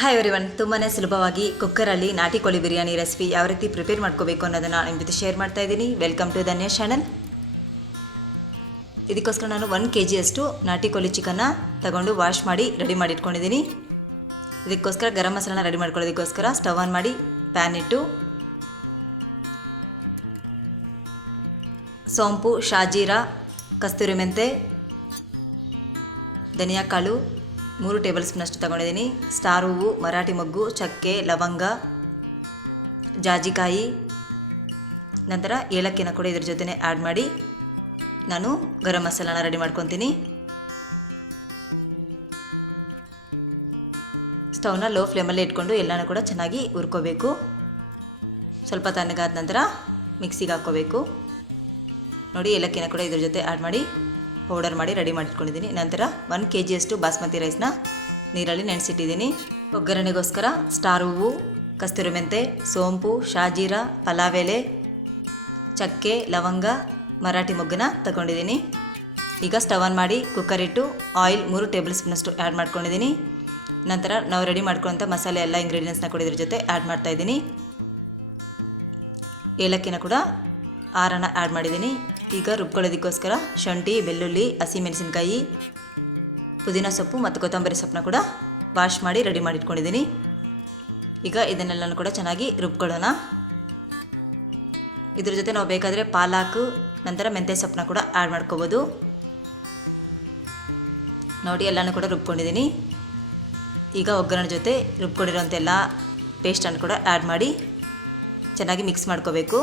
Hi everyone, ತುಂಬಾ ಸುಲಭವಾಗಿ ಕುಕ್ಕರಲ್ಲಿ ನಾಟಿ ಕೋಳಿ ಬಿರಿಯಾನಿ ರೆಸಿಪಿ ಯಾವ ರೀತಿ ಪ್ರಿಪೇರ್ ಮಾಡ್ಕೋಬೇಕು ಅನ್ನೋದನ್ನು ನಿಮ್ಮ ಜೊತೆ ಶೇರ್ ಮಾಡ್ತಾ ಇದ್ದೀನಿ. Welcome to Dhanya channel. ಇದಕ್ಕೋಸ್ಕರ ನಾನು 1 kg ಅಷ್ಟು ನಾಟಿ ಕೋಳಿ ಚಿಕನ್ನ ತಗೊಂಡು ವಾಶ್ ಮಾಡಿ ರೆಡಿ ಮಾಡಿ ಇಟ್ಕೊಂಡಿದ್ದೀನಿ. ಇದಕ್ಕೋಸ್ಕರ ಗರಂ ಮಸಾಲಾನ ರೆಡಿ ಮಾಡ್ಕೊಳ್ಳೋದಕ್ಕೋಸ್ಕರ ಸ್ಟವ್ ಆನ್ ಮಾಡಿ ಪ್ಯಾನ್ ಇಟ್ಟು ಸೋಂಪು, ಶಾಜೀರಾ, ಕಸ್ತೂರಿ ಮೆಂತೆ, ಧನಿಯಾ ಕಾಳು 3 ಟೇಬಲ್ ಸ್ಪೂನಷ್ಟು ತಗೊಂಡಿದ್ದೀನಿ. ಸ್ಟಾರ್ ಹೂವು, ಮರಾಠಿ ಮೊಗ್ಗು, ಚಕ್ಕೆ, ಲವಂಗ, ಜಾಜಿಕಾಯಿ, ನಂತರ ಏಲಕ್ಕಿನ ಕೂಡ ಇದ್ರ ಜೊತೆ ಆ್ಯಡ್ ಮಾಡಿ ನಾನು ಗರಂ ಮಸಾಲಾನ ರೆಡಿ ಮಾಡ್ಕೊತೀನಿ. ಸ್ಟವ್ನ ಲೋ ಫ್ಲೇಮಲ್ಲಿ ಇಟ್ಕೊಂಡು ಎಲ್ಲನೂ ಕೂಡ ಚೆನ್ನಾಗಿ ಹುರ್ಕೋಬೇಕು. ಸ್ವಲ್ಪ ತಣ್ಣಗಾದ ನಂತರ ಮಿಕ್ಸಿಗೆ ಹಾಕ್ಕೋಬೇಕು. ನೋಡಿ, ಏಲಕ್ಕಿನ ಕೂಡ ಇದ್ರ ಜೊತೆ ಆ್ಯಡ್ ಮಾಡಿ ಪೌಡರ್ ಮಾಡಿ ರೆಡಿ ಮಾಡಿಟ್ಕೊಂಡಿದ್ದೀನಿ. ನಂತರ 1 kg ಅಷ್ಟು ಬಾಸ್ಮತಿ ರೈಸ್ನ ನೀರಲ್ಲಿ ನೆನೆಸಿಟ್ಟಿದ್ದೀನಿ. ಒಗ್ಗರಣೆಗೋಸ್ಕರ ಸ್ಟಾರ್ ಹೂವು, ಕಸ್ತೂರಿ ಮೆಂತೆ, ಸೋಂಪು, ಶಾಜೀರಾ, ಪಲಾವ್ ಎಲೆ, ಚಕ್ಕೆ, ಲವಂಗ, ಮರಾಠಿ ಮೊಗ್ಗನ ತಗೊಂಡಿದ್ದೀನಿ. ಈಗ ಸ್ಟವ್ ಆನ್ ಮಾಡಿ ಕುಕ್ಕರ್ ಇಟ್ಟು ಆಯಿಲ್ 3 ಟೇಬಲ್ ಸ್ಪೂನಷ್ಟು ಆ್ಯಡ್ ಮಾಡ್ಕೊಂಡಿದ್ದೀನಿ. ನಂತರ ನಾವು ರೆಡಿ ಮಾಡ್ಕೊಳ್ಳೋಂಥ ಮಸಾಲೆ ಎಲ್ಲ ಇಂಗ್ರೀಡಿಯೆಂಟ್ಸ್ನ ಕೂಡ ಇದ್ರ ಜೊತೆ ಆ್ಯಡ್ ಮಾಡ್ತಾಯಿದ್ದೀನಿ. ಏಲಕ್ಕಿನ ಕೂಡ 6 ಆ್ಯಡ್ ಮಾಡಿದ್ದೀನಿ. ಈಗ ರುಬ್ಕೊಳ್ಳೋದಕ್ಕೋಸ್ಕರ ಶುಂಠಿ, ಬೆಳ್ಳುಳ್ಳಿ, ಹಸಿಮೆಣಸಿನ್ಕಾಯಿ, ಪುದೀನ ಸೊಪ್ಪು ಮತ್ತು ಕೊತ್ತಂಬರಿ ಸೊಪ್ಪನ್ನ ಕೂಡ ವಾಶ್ ಮಾಡಿ ರೆಡಿ ಮಾಡಿ ಇಟ್ಕೊಂಡಿದ್ದೀನಿ. ಈಗ ಇದನ್ನೆಲ್ಲನೂ ಕೂಡ ಚೆನ್ನಾಗಿ ರುಬ್ಕೊಳ್ಳೋಣ. ಇದ್ರ ಜೊತೆ ನಾವು ಬೇಕಾದರೆ ಪಾಲಾಕು, ನಂತರ ಮೆಂತ್ಯ ಸೊಪ್ಪನ್ನ ಕೂಡ ಆ್ಯಡ್ ಮಾಡ್ಕೋಬೋದು. ನೋಡಿ, ಎಲ್ಲನೂ ಕೂಡ ರುಬ್ಕೊಂಡಿದ್ದೀನಿ. ಈಗ ಒಗ್ಗರಣೆ ಜೊತೆ ರುಬ್ಕೊಂಡಿರೋಂಥ ಎಲ್ಲ ಪೇಸ್ಟನ್ನು ಕೂಡ ಆ್ಯಡ್ ಮಾಡಿ ಚೆನ್ನಾಗಿ ಮಿಕ್ಸ್ ಮಾಡ್ಕೋಬೇಕು.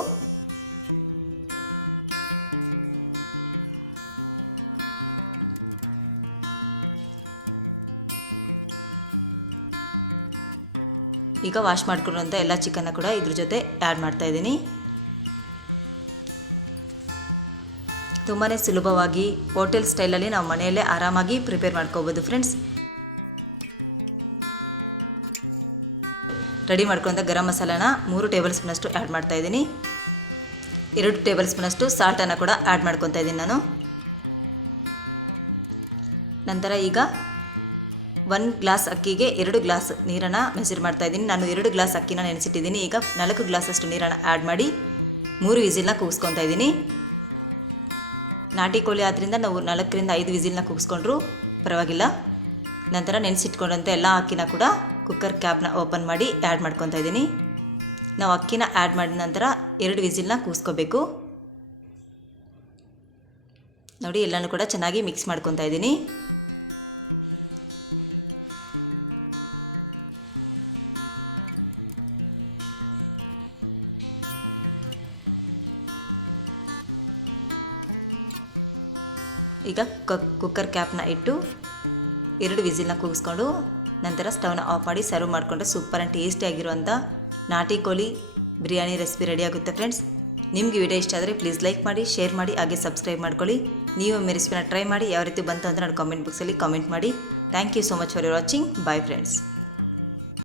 ಈಗ ವಾಶ್ ಮಾಡ್ಕೊಂಡಿರೋಂಥ ಎಲ್ಲ ಚಿಕನ್ನ ಕೂಡ ಇದ್ರ ಜೊತೆ ಆ್ಯಡ್ ಮಾಡ್ತಾಯಿದ್ದೀನಿ. ತುಂಬಾ ಸುಲಭವಾಗಿ ಹೋಟೆಲ್ ಸ್ಟೈಲಲ್ಲಿ ನಾವು ಮನೆಯಲ್ಲೇ ಆರಾಮಾಗಿ ಪ್ರಿಪೇರ್ ಮಾಡ್ಕೋಬೋದು ಫ್ರೆಂಡ್ಸ್. ರೆಡಿ ಮಾಡ್ಕೊಂತ ಗರಂ ಮಸಾಲಾನ 3 ಟೇಬಲ್ ಸ್ಪೂನಷ್ಟು ಆ್ಯಡ್ ಮಾಡ್ತಾಯಿದ್ದೀನಿ. 2 ಟೇಬಲ್ ಸ್ಪೂನಷ್ಟು ಸಾಲ್ಟನ್ನು ಕೂಡ ಆ್ಯಡ್ ಮಾಡ್ಕೊತಾ ಇದ್ದೀನಿ ನಾನು. ನಂತರ ಈಗ 1 ಗ್ಲಾಸ್ ಅಕ್ಕಿಗೆ 2 ಗ್ಲಾಸ್ ನೀರನ್ನು ಮೆಸರ್ ಮಾಡ್ತಾಯಿದ್ದೀನಿ. ನಾನು 2 ಗ್ಲಾಸ್ ಅಕ್ಕಿನ ನೆನೆಸಿಟ್ಟಿದ್ದೀನಿ. ಈಗ 4 ಗ್ಲಾಸಷ್ಟು ನೀರನ್ನು ಆ್ಯಡ್ ಮಾಡಿ 3 ವಿಸಿಲ್ನ ಕೂಗಿಸ್ಕೊತಾ ಇದ್ದೀನಿ. ನಾಟಿ ಕೋಳಿ ಆದ್ದರಿಂದ ನಾವು 4 ರಿಂದ 5 ವಿಸಿಲ್ನ ಕೂಗಿಸ್ಕೊಂಡ್ರೂ ಪರವಾಗಿಲ್ಲ. ನಂತರ ನೆನೆಸಿಟ್ಕೊಂಡಂತೆ ಎಲ್ಲ ಅಕ್ಕಿನ ಕೂಡ ಕುಕ್ಕರ್ ಕ್ಯಾಪ್ನ ಓಪನ್ ಮಾಡಿ ಆ್ಯಡ್ ಮಾಡ್ಕೊತಾ ಇದ್ದೀನಿ. ನಾವು ಅಕ್ಕಿನ ಆ್ಯಡ್ ಮಾಡಿದ ನಂತರ 2 ವಿಸಿಲ್ನ ಕೂಗಿಸ್ಕೋಬೇಕು. ನೋಡಿ, ಎಲ್ಲನೂ ಕೂಡ ಚೆನ್ನಾಗಿ ಮಿಕ್ಸ್ ಮಾಡ್ಕೊತಾ ಇದ್ದೀನಿ. ಈಗ ಕುಕ್ಕರ್ ಕ್ಯಾಪ್ನ ಇಟ್ಟು 2 ವಿಸಿಲ್ನ ಕೂಗಿಸ್ಕೊಂಡು ನಂತರ ಸ್ಟವ್ನ ಆಫ್ ಮಾಡಿ ಸರ್ವ್ ಮಾಡಿಕೊಂಡ್ರೆ ಸೂಪರ್ ಆ್ಯಂಡ್ ಟೇಸ್ಟಿಯಾಗಿರುವಂಥ ನಾಟಿ ಕೋಳಿ ಬಿರಿಯಾನಿ ರೆಸಿಪಿ ರೆಡಿ ಆಗುತ್ತೆ ಫ್ರೆಂಡ್ಸ್. ನಿಮಗೆ ವಿಡಿಯೋ ಇಷ್ಟ ಆದರೆ ಪ್ಲೀಸ್ ಲೈಕ್ ಮಾಡಿ, ಶೇರ್ ಮಾಡಿ, ಹಾಗೆ ಸಬ್ಸ್ಕ್ರೈಬ್ ಮಾಡ್ಕೊಳ್ಳಿ. ನೀವು ಈ ರೆಸಿಪಿನ ಟ್ರೈ ಮಾಡಿ ಯಾವ ರೀತಿ ಬಂತು ಅಂತ ನಾನು ಕಾಮೆಂಟ್ ಬಾಕ್ಸಲ್ಲಿ ಕಾಮೆಂಟ್ ಮಾಡಿ. Thank you so much for watching. Bye friends.